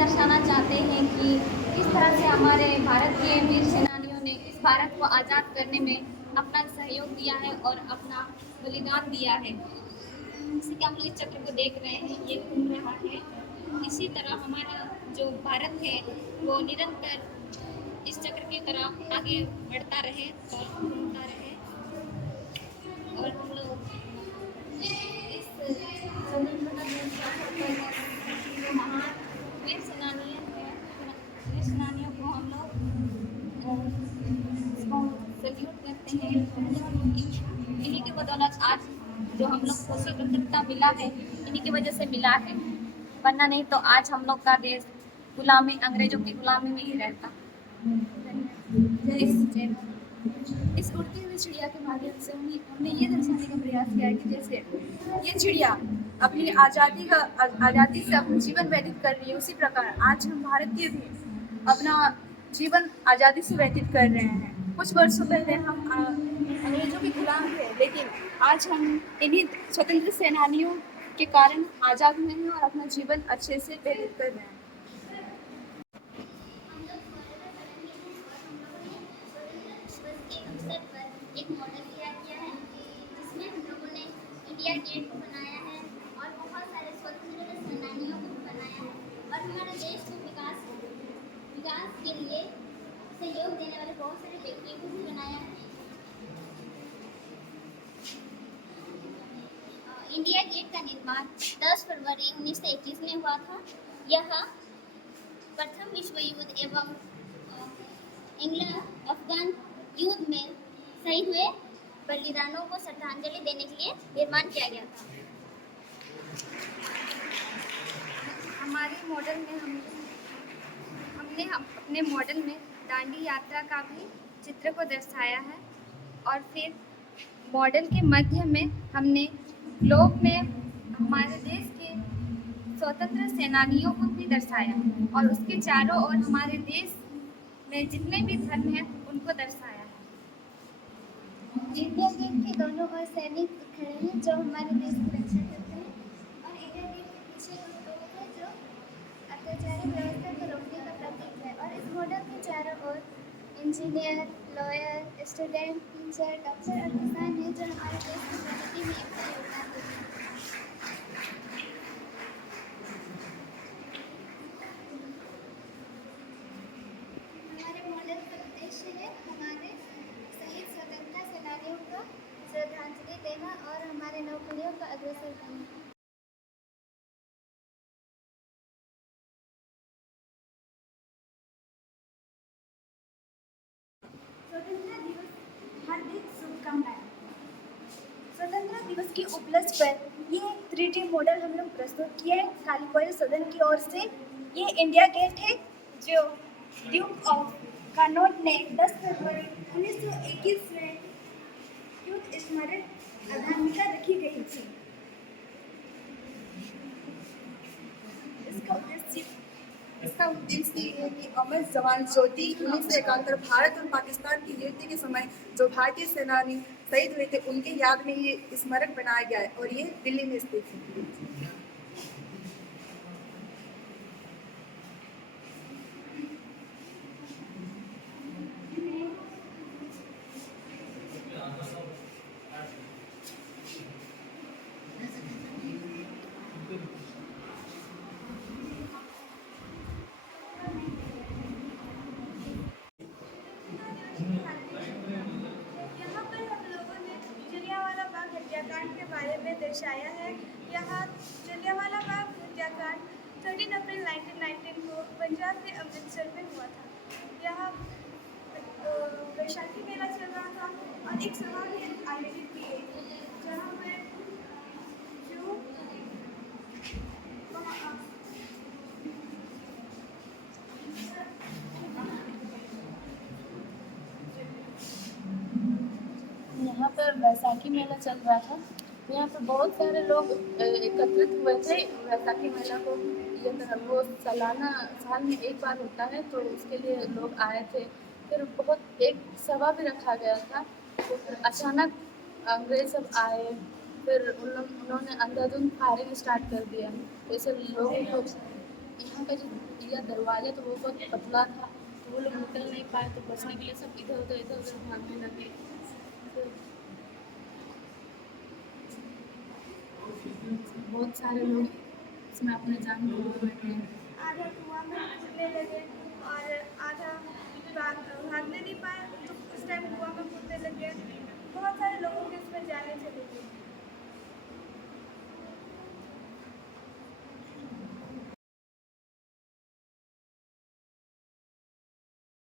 दर्शाना चाहते हैं कि किस तरह से हमारे भारत के वीर सेनानियों ने इस भारत को आज़ाद करने में अपना सहयोग दिया है और अपना बलिदान दिया है। जैसे कि हम लोग इस चक्र को देख रहे हैं, ये घूम रहा है। इसी तरह हमारा जो भारत है वो निरंतर इस चक्र की तरह आगे बढ़ता रहे और घूमता रहे, और हम लोग इस स्वतंत्रता दिवस के अवसर पर जो महान वीर सेनानी हैं, वीर सेनानियों को हम लोग इसको सल्यूट करते हैं। इन्हीं की बदौलत आज जो हम लोग को स्वतंत्रता मिला है, इन्हीं की वजह से मिला है, वरना नहीं तो आज हम लोग का देश गुलामी, अंग्रेजों की गुलामी में ही रहता। इस उड़ती हुई चिड़िया के माध्यम से हमने ये दर्शाने का प्रयास किया है कि जैसे ये चिड़िया अपनी आज़ादी से अपना जीवन व्यतीत कर रही है, उसी प्रकार आज हम भारतीय भी अपना जीवन आज़ादी से व्यतीत कर रहे हैं। कुछ वर्षों पहले हम अंग्रेजों के गुलाम थे, लेकिन आज हम इन्हीं स्वतंत्र सेनानियों के कारण आज़ाद हुए हैं और अपना जीवन अच्छे से व्यतीत कर रहे हैं। एक मॉडल तैयार किया है जिसमें हम लोगों ने इंडिया गेट को बनाया है और बहुत सारे स्वतंत्रता सेनानियों को बनाया है, और हमारे देश को विकास के लिए सहयोग देने वाले बहुत सारे व्यक्तियों को भी बनाया है। इंडिया गेट का निर्माण 10 फरवरी 1921 में हुआ था। यह प्रथम विश्व युद्ध एवं इंग्लैंड अफगान युद्ध में शहीद हुए बलिदानों को श्रद्धांजलि देने के लिए निर्माण किया गया था। हमारे मॉडल में हमने अपने मॉडल में दांडी यात्रा का भी चित्र को दर्शाया है, और फिर मॉडल के मध्य में हमने ग्लोब में हमारे देश के स्वतंत्र सेनानियों को भी दर्शाया, और उसके चारों ओर हमारे देश में जितने भी धर्म हैं उनको दर्शाया है। इंडिया गेट के दोनों ओर सैनिक खड़े हैं जो हमारे देश की रक्षा करते हैं, और इंडिया गेट के पीछे कुछ लोग हैं जो अत्याचारी व्यवस्था को रोकने का प्रतीक है। और इस मॉडल के चारों ओर engineer, lawyer, student, teacher, doctor और किसान हैं जो हमारे देश की प्रगति में अपना योगदान देते हैं। हमारे मॉडल का उद्देश्य है हमारे शहीद स्वतंत्रता सेनानियों को श्रद्धांजलि देना और हमारे नौकरियों का अग्रसर करना। स्वतंत्रता दिवस हार्दिक शुभकामनाएं। स्वतंत्रता दिवस के उपलक्ष्य पर ये 3D मॉडल हम लोग प्रस्तुत किए हैं कालीकोयल सदन की ओर से। ये इंडिया गेट है जो ड्यूक ऑफ कार्नोट ने 10 फरवरी 1921 में युद्ध स्मारक आधारमिका रखी गई थी। इसका उद्देश्य ये है कि अमर जवान ज्योति 1971 भारत और पाकिस्तान की युद्ध के समय जो भारतीय सेनानी शहीद हुए थे उनके याद में ये स्मारक बनाया गया है, और ये दिल्ली में स्थित है। यहाँ पर हम लोगों ने जलियांवाला बाग हत्याकांड के बारे में दर्शाया है। यहाँ जलियांवाला बाग हत्याकांड 13 अप्रैल 1919 को पंजाब के अमृतसर में हुआ था। यहाँ वैशाखी मेला चल रहा था और एक सभा भी आयोजित की गई थी जहाँ पर जो यहाँ पर वैशाखी मेला चल रहा था। यहाँ पर बहुत सारे लोग एकत्रित हुए थे वैशाखी मेला को। ये वो साल में एक बार होता है, तो उसके लिए लोग आए थे। फिर बहुत एक सभा भी रखा गया था, तो फिर अचानक अंग्रेज सब आए, फिर उन्होंने अंधाधुंध फायरिंग स्टार्ट कर दिया। तो इससे लोगों को यहाँ का जो यह दरवाज़ा तो वो बहुत पतला था, तो वो लोग निकल नहीं पाए, तो बचने के लिए सब इधर उधर भागने लगे। तो बहुत सारे लोग इसमें अपने जान गंवा बैठे। आधा कुआं में कूदने लगे और आधा भागने नहीं पाए, तो उस टाइम कुआं में कूदने लगे। बहुत सारे लोगों की इसमें जानें चली गई।